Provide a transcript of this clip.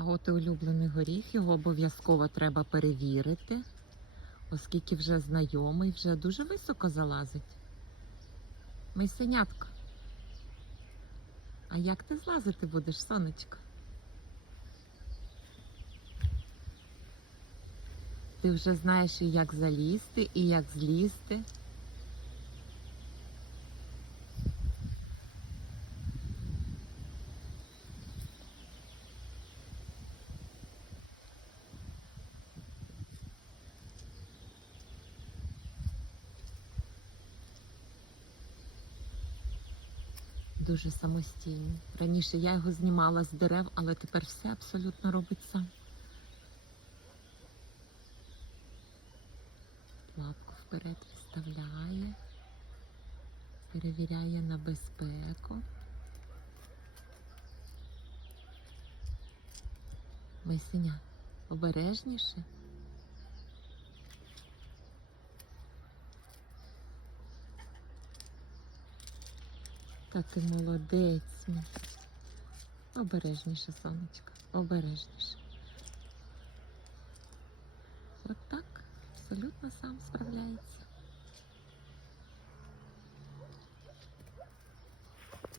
А от і улюблений горіх, його обов'язково треба перевірити, оскільки вже знайомий, вже дуже високо залазить. Мисенятко. А як ти злазити будеш, сонечко? Ти вже знаєш і як залізти, і як злізти. Дуже самостійний. Раніше я його знімала з дерев, але тепер все абсолютно робить сам. Лапку вперед виставляє, перевіряє на безпеку. Мисеня, обережніше. Та ти молодець. мій. Обережніше, сонечко, обережніше. От так абсолютно сам справляється.